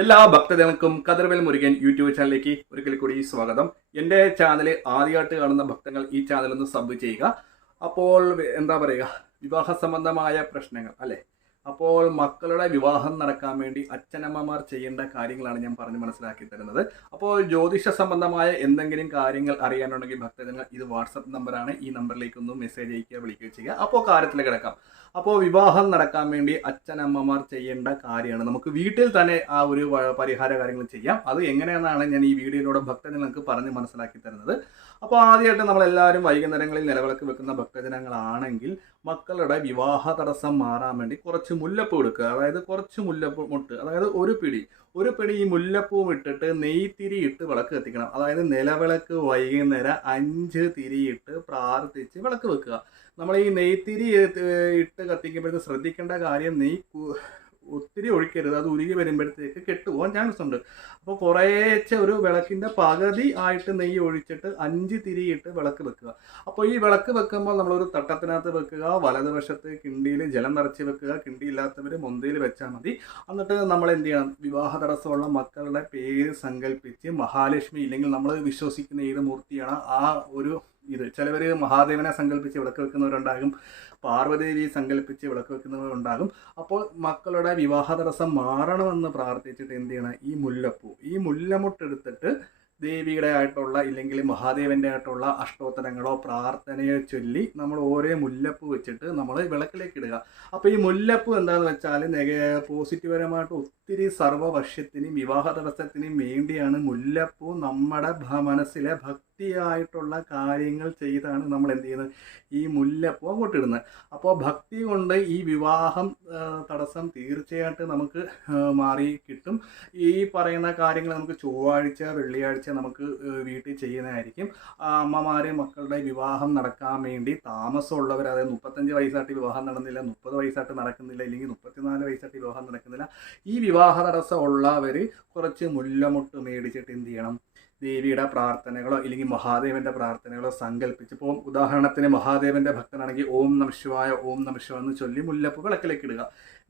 എല്ലാ ഭക്തജനങ്ങൾക്കും കതിർവേൽ മുരുകൻ യൂട്യൂബ് ചാനലിലേക്ക് ഒരിക്കൽ കൂടി സ്വാഗതം. എൻ്റെ ചാനൽ ആദ്യമായിട്ട് കാണുന്ന ഭക്തങ്ങൾ ഈ ചാനൽ ഒന്ന് സബ് ചെയ്യുക. അപ്പോൾ എന്താ പറയുക, വിവാഹ സംബന്ധമായ പ്രശ്നങ്ങൾ അല്ലേ, അപ്പോൾ മക്കളുടെ വിവാഹം നടക്കാൻ വേണ്ടി അച്ഛനമ്മമാർ ചെയ്യേണ്ട കാര്യങ്ങളാണ് ഞാൻ പറഞ്ഞ് മനസ്സിലാക്കി തരുന്നത്. അപ്പോൾ ജ്യോതിഷ സംബന്ധമായ എന്തെങ്കിലും കാര്യങ്ങൾ അറിയാനുണ്ടെങ്കിൽ ഭക്തജനങ്ങൾ ഇത് വാട്സപ്പ് നമ്പറാണ്, ഈ നമ്പറിലേക്കൊന്ന് മെസ്സേജ് അയക്കുക, വിളിക്കുകയോ ചെയ്യുക. അപ്പോൾ കാര്യത്തിലേക്ക് കിടക്കാം. അപ്പോൾ വിവാഹം നടക്കാൻ വേണ്ടി അച്ഛനമ്മമാർ ചെയ്യേണ്ട കാര്യമാണ്. നമുക്ക് വീട്ടിൽ തന്നെ ആ ഒരു പരിഹാര കാര്യങ്ങൾ ചെയ്യാം. അത് എങ്ങനെയാണെന്നാണ് ഞാൻ ഈ വീഡിയോയിലൂടെ ഭക്തജനങ്ങൾക്ക് പറഞ്ഞ് മനസ്സിലാക്കി തരുന്നത്. അപ്പോൾ ആദ്യമായിട്ട് നമ്മളെല്ലാവരും വൈകുന്നേരങ്ങളിൽ നിലവിളക്ക് വെക്കുന്ന ഭക്തജനങ്ങളാണെങ്കിൽ മക്കളുടെ വിവാഹ തടസ്സം മാറാൻ വേണ്ടി കുറച്ച് മുല്ലപ്പൂ എടുക്കുക. അതായത് കുറച്ച് മുല്ലപ്പൂ മുട്ട്, അതായത് ഒരു പിടി ഈ മുല്ലപ്പൂ ഇട്ടിട്ട് നെയ്ത്തിരി ഇട്ട് വിളക്ക് കത്തിക്കണം. അതായത് നിലവിളക്ക് വൈകുന്നേരം 5 തിരിയിട്ട് പ്രാർത്ഥിച്ച് വിളക്ക് വെക്കുക. നമ്മൾ ഈ നെയ്ത്തിരി ഇട്ട് കത്തിക്കുമ്പോഴത്തേക്ക് ശ്രദ്ധിക്കേണ്ട കാര്യം, ഒത്തിരി ഒഴിക്കരുത്. അത് ഉരുകി വരുമ്പോഴത്തേക്ക് കെട്ടുപോകാൻ ചാൻസ് ഉണ്ട്. അപ്പോൾ കുറേശ്ശെ ഒരു വിളക്കിൻ്റെ പകുതി ആയിട്ട് നെയ്യ് ഒഴിച്ചിട്ട് 5 തിരിയിട്ട് വിളക്ക് വെക്കുക. അപ്പോൾ ഈ വിളക്ക് വെക്കുമ്പോൾ നമ്മളൊരു തട്ടത്തിനകത്ത് വെക്കുക, വലതുവശത്ത് കിണ്ടിയിൽ ജലം നിറച്ച് വെക്കുക. കിണ്ടി ഇല്ലാത്തവർ മൊന്തയിൽ വെച്ചാൽ മതി. എന്നിട്ട് നമ്മൾ എന്ത് ചെയ്യണം, വിവാഹ തടസ്സമുള്ള മക്കളുടെ പേര് സങ്കല്പിച്ച് മഹാലക്ഷ്മി, ഇല്ലെങ്കിൽ നമ്മൾ വിശ്വസിക്കുന്ന ഏത് മൂർത്തിയാണ് ആ ഒരു ചിലവർ മഹാദേവനെ സങ്കല്പിച്ച് വിളക്ക് വെക്കുന്നവരുണ്ടാകും, പാർവതീദേവി സങ്കല്പിച്ച് വിളക്ക് വെക്കുന്നവരുണ്ടാകും. അപ്പോൾ മക്കളുടെ വിവാഹ തടസ്സം മാറണമെന്ന് പ്രാർത്ഥിച്ചിട്ട് എന്ത് ചെയ്യണം, ഈ മുല്ലമുട്ടെടുത്തിട്ട് ദേവിയുടെ ആയിട്ടുള്ള ഇല്ലെങ്കിൽ മഹാദേവൻ്റെ ആയിട്ടുള്ള അഷ്ടോത്തരങ്ങളോ പ്രാർത്ഥനയോ ചൊല്ലി നമ്മൾ ഓരോ മുല്ലപ്പൂ വെച്ചിട്ട് നമ്മൾ വിളക്കിലേക്ക് ഇടുക. അപ്പോൾ ഈ മുല്ലപ്പൂ എന്താണെന്ന് വെച്ചാൽ പോസിറ്റീവപരമായിട്ട് ഒത്തിരി സർവ്വവശ്യത്തിനും വിവാഹ തടസ്സത്തിനും വേണ്ടിയാണ് മുല്ലപ്പൂ നമ്മുടെ മനസ്സിലെ ഭക്തിയായിട്ടുള്ള കാര്യങ്ങൾ ചെയ്താണ് നമ്മൾ എന്ത് ചെയ്യുന്നത്, ഈ മുല്ലപ്പൂ അങ്ങോട്ട് ഇടുന്നത്. അപ്പോൾ ഭക്തി കൊണ്ട് ഈ വിവാഹം തടസ്സം തീർച്ചയായിട്ടും നമുക്ക് മാറി കിട്ടും. ഈ പറയുന്ന കാര്യങ്ങൾ നമുക്ക് ചൊവ്വാഴ്ച വെള്ളിയാഴ്ച നമുക്ക് വീട്ടിൽ ചെയ്യുന്നതായിരിക്കും. അമ്മമാരെ മക്കളുടെ വിവാഹം നടക്കാൻ വേണ്ടി താമസമുള്ളവർ, അതായത് 35 വയസ്സായിട്ട് വിവാഹം നടന്നില്ല, 30 വയസ്സായിട്ട് നടക്കുന്നില്ല, ഇല്ലെങ്കിൽ 34 വയസ്സായിട്ട് വിവാഹം നടക്കുന്നില്ല, ഈ വിവാഹ തടസ്സം ഉള്ളവർ കുറച്ച് മുല്ലമുട്ട് മേടിച്ചിട്ട് എന്ത് ചെയ്യണം, ദേവിയുടെ പ്രാർത്ഥനകളോ ഇല്ലെങ്കിൽ മഹാദേവൻ്റെ പ്രാർത്ഥനകളോ സങ്കല്പിച്ച്, ഇപ്പോൾ ഉദാഹരണത്തിന് മഹാദേവൻ്റെ ഭക്തനാണെങ്കിൽ ഓം നമഃ ശിവായ ഓം നമഃ ശിവായ എന്ന് ചൊല്ലി മുല്ലപ്പൂ വിളക്കിലേക്ക് ഇടുക.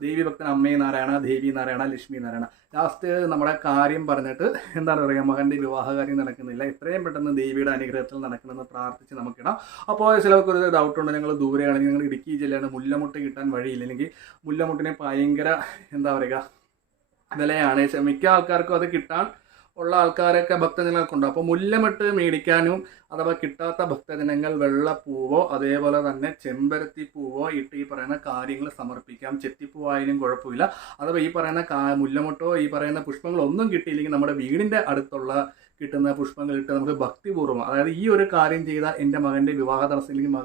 ദേവി ഭക്തൻ അമ്മേ നാരായണ, ദേവി നാരായണ, ലക്ഷ്മി നാരായണ. ലാസ്റ്റ് നമ്മുടെ കാര്യം പറഞ്ഞിട്ട് എന്താണ് പറയുക, മകൻ്റെ വിവാഹകാര്യം നടക്കുന്നില്ല, എത്രയും പെട്ടെന്ന് ദേവിയുടെ അനുഗ്രഹത്തിൽ നടക്കണമെന്ന് പ്രാർത്ഥിച്ച് നമുക്കിടാം. അപ്പോൾ ചിലർക്കൊരു ഡൗട്ടുണ്ട്, ഞങ്ങൾ ദൂരെയാണെങ്കിൽ, ഞങ്ങൾ ഇടുക്കി ജില്ലയാണ്, മുല്ലമുട്ട് കിട്ടാൻ വഴിയില്ല, അല്ലെങ്കിൽ മുല്ലമുട്ടിനെ ഭയങ്കര എന്താ പറയുക വിലയാണ്, മിക്ക ആൾക്കാർക്കും അത് കിട്ടാൻ ഉള്ള ആൾക്കാരൊക്കെ ഭക്തജനങ്ങൾക്കുണ്ട്. അപ്പോൾ മുല്ലമിട്ട് മേടിക്കാനും അഥവാ കിട്ടാത്ത ഭക്തജനങ്ങൾ വെള്ളപ്പൂവോ അതേപോലെ തന്നെ ചെമ്പരത്തി പൂവോ ഇട്ട് ഈ പറയുന്ന കാര്യങ്ങൾ സമർപ്പിക്കാം. ചെത്തിപ്പൂവായാലും കുഴപ്പമില്ല. അഥവാ ഈ പറയുന്ന മുല്ലമുട്ടോ ഈ പറയുന്ന പുഷ്പങ്ങളൊന്നും കിട്ടിയില്ലെങ്കിൽ നമ്മുടെ വീടിൻ്റെ അടുത്തുള്ള കിട്ടുന്ന പുഷ്പങ്ങൾ ഇട്ട് നമുക്ക് ഭക്തിപൂർവ്വം, അതായത് ഈ ഒരു കാര്യം ചെയ്താൽ എൻ്റെ മകൻ്റെ വിവാഹ തടസ്സം ഇല്ലെങ്കിൽ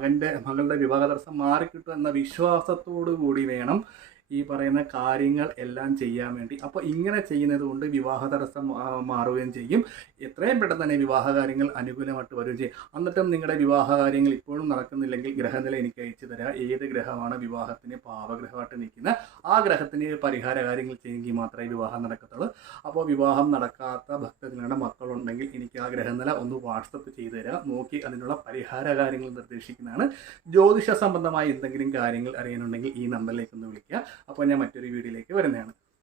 മകളുടെ വിവാഹ തടസ്സം മാറിക്കിട്ടും എന്ന വിശ്വാസത്തോടു കൂടി വേണം ഈ പറയുന്ന കാര്യങ്ങൾ എല്ലാം ചെയ്യാൻ വേണ്ടി. അപ്പോൾ ഇങ്ങനെ ചെയ്യുന്നത് കൊണ്ട് വിവാഹ തടസ്സം മാറുകയും ചെയ്യും, എത്രയും പെട്ടെന്ന് തന്നെ വിവാഹ കാര്യങ്ങൾ അനുകൂലമായിട്ട് വരികയും ചെയ്യും. എന്നിട്ടും നിങ്ങളുടെ വിവാഹ കാര്യങ്ങൾ ഇപ്പോഴും നടക്കുന്നില്ലെങ്കിൽ ഗ്രഹനില എനിക്ക് അയച്ചു തരാം. ഏത് ഗ്രഹമാണ് വിവാഹത്തിന് പാവഗ്രഹമായിട്ട് നിൽക്കുന്നത്, ആ ഗ്രഹത്തിന് പരിഹാര കാര്യങ്ങൾ ചെയ്യുമെങ്കിൽ മാത്രമേ വിവാഹം നടക്കത്തുള്ളൂ. അപ്പോൾ വിവാഹം നടക്കാത്ത ഭക്തജനങ്ങളുടെ മക്കളുണ്ടെങ്കിൽ എനിക്ക് ആ ഗ്രഹനില ഒന്ന് വാട്സപ്പ് ചെയ്തു തരാം, നോക്കി അതിനുള്ള പരിഹാര കാര്യങ്ങൾ നിർദ്ദേശിക്കുന്നതാണ്. ജ്യോതിഷ സംബന്ധമായ എന്തെങ്കിലും കാര്യങ്ങൾ അറിയാനുണ്ടെങ്കിൽ ഈ നമ്പറിലേക്ക് ഒന്ന് വിളിക്കുക. അപ്പോൾ ഞാൻ മറ്റൊരു വീഡിയോയിലേക്ക് വരുന്നതാണ്.